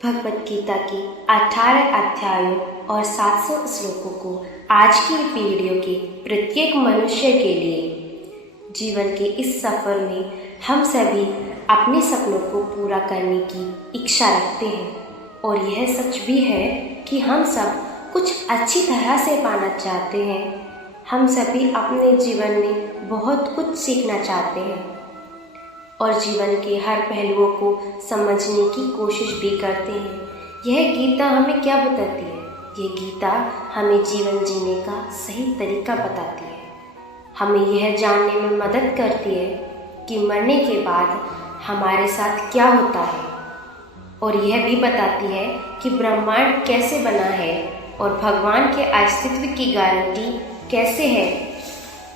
भगवत गीता के 18 अध्यायों और 700 श्लोकों को आज की वीडियो के प्रत्येक मनुष्य के लिए जीवन के इस सफ़र में हम सभी अपने सपनों को पूरा करने की इच्छा रखते हैं और यह सच भी है कि हम सब कुछ अच्छी तरह से पाना चाहते हैं। हम सभी अपने जीवन में बहुत कुछ सीखना चाहते हैं और जीवन के हर पहलुओं को समझने की कोशिश भी करते हैं। यह गीता हमें क्या बताती है? यह गीता हमें जीवन जीने का सही तरीका बताती है। हमें यह जानने में मदद करती है कि मरने के बाद हमारे साथ क्या होता है और यह भी बताती है कि ब्रह्मांड कैसे बना है और भगवान के अस्तित्व की गारंटी कैसे है।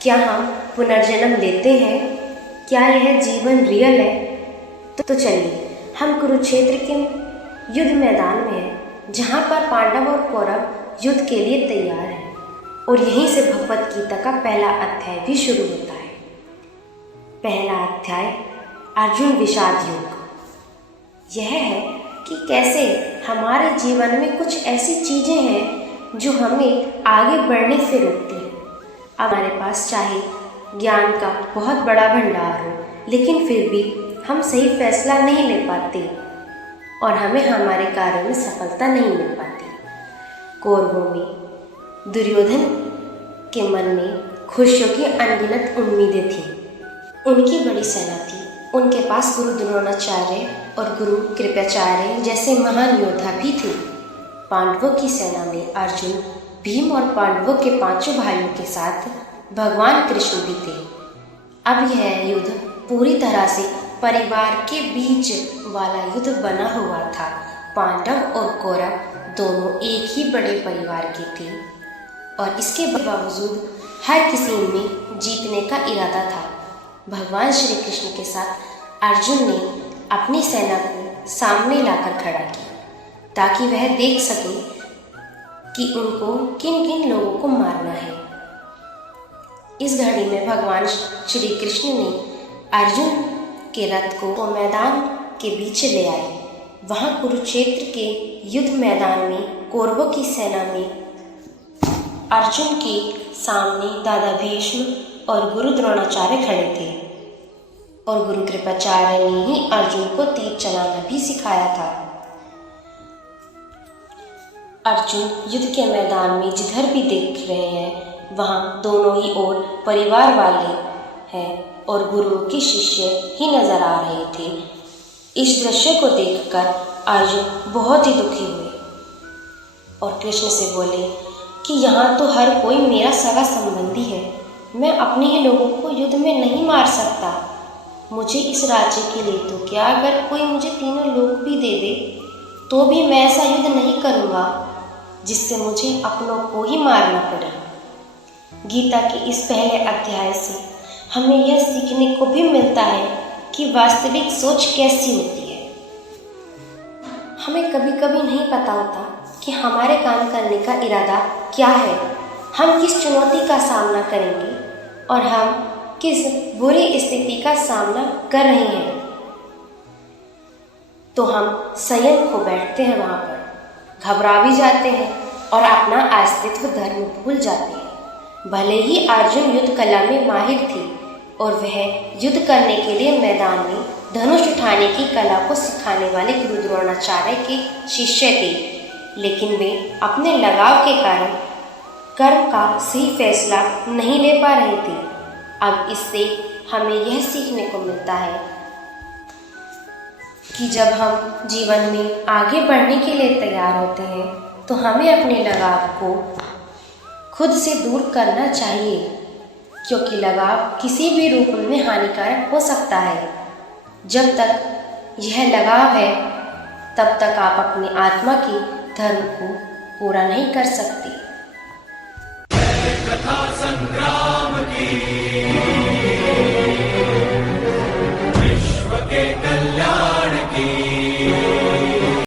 क्या हम पुनर्जन्म लेते हैं? क्या यह जीवन रियल है? तो चलिए हम कुरुक्षेत्र के युद्ध मैदान में हैं, जहाँ पर पांडव और कौरव युद्ध के लिए तैयार हैं और यहीं से भगवत गीता का पहला अध्याय भी शुरू होता है। पहला अध्याय अर्जुन विषाद योग। यह है कि कैसे हमारे जीवन में कुछ ऐसी चीज़ें हैं जो हमें आगे बढ़ने से रोकती हैं। हमारे पास चाहे ज्ञान का बहुत बड़ा भंडार हो, लेकिन फिर भी हम सही फैसला नहीं ले पाते और हमें हमारे कार्य में सफलता नहीं मिल पाती। कौरवों में दुर्योधन के मन में खुशियों की अनगिनत उम्मीदें थीं। उनकी बड़ी सेना थी। उनके पास गुरु द्रोणाचार्य और गुरु कृपाचार्य जैसे महान योद्धा भी थे। पांडवों की सेना में अर्जुन, भीम और पांडवों के 5 भाइयों के साथ भगवान कृष्ण भी थे। अब यह युद्ध पूरी तरह से परिवार के बीच वाला युद्ध बना हुआ था। पांडव और कौरव दोनों एक ही बड़े परिवार के थे और इसके बावजूद हर किसी में जीतने का इरादा था। भगवान श्री कृष्ण के साथ अर्जुन ने अपनी सेना को सामने लाकर खड़ा किया ताकि वह देख सके कि उनको किन किन लोगों को मारना है। इस घड़ी में भगवान श्री कृष्ण ने अर्जुन के रथ को मैदान के बीच ले आए। वहां कुरुक्षेत्र के युद्ध मैदान में कौरवों की सेना में अर्जुन के सामने दादा भीष्म और गुरु द्रोणाचार्य खड़े थे और गुरु कृपाचार्य ने ही अर्जुन को तीर चलाना भी सिखाया था। अर्जुन युद्ध के मैदान में जिधर भी देख रहे हैं वहाँ दोनों ही ओर परिवार वाले हैं और गुरु के शिष्य ही नजर आ रहे थे। इस दृश्य को देखकर अर्जुन बहुत ही दुखी हुए और कृष्ण से बोले कि यहाँ तो हर कोई मेरा सगा संबंधी है। मैं अपने ही लोगों को युद्ध में नहीं मार सकता। मुझे इस राज्य के लिए तो क्या, अगर कोई मुझे तीनों लोग भी दे दे तो भी मैं ऐसा युद्ध नहीं करूँगा जिससे मुझे अपनों को ही मारना पड़े। गीता के इस पहले अध्याय से हमें यह सीखने को भी मिलता है कि वास्तविक सोच कैसी होती है। हमें कभी कभी नहीं पता होता कि हमारे काम करने का इरादा क्या है, हम किस चुनौती का सामना करेंगे और हम किस बुरी स्थिति का सामना कर रहे हैं। तो हम संयम खो बैठते हैं, वहाँ पर घबरा भी जाते हैं और अपना अस्तित्व धर्म भूल जाते हैं। भले ही अर्जुन युद्ध कला में माहिर थे और वह युद्ध करने के लिए मैदान में धनुष उठाने की कला को सिखाने वाले गुरु द्रोणाचार्य के शिष्य थे, लेकिन वे अपने लगाव के कारण कर्म का सही फैसला नहीं ले पा रहे थे। अब इससे हमें यह सीखने को मिलता है कि जब हम जीवन में आगे बढ़ने के लिए तैयार होते हैं तो हमें अपने लगाव को खुद से दूर करना चाहिए, क्योंकि लगाव किसी भी रूप में हानिकारक हो सकता है। जब तक यह लगाव है तब तक आप अपनी आत्मा के धर्म को पूरा नहीं कर सकते। कथा संग्राम की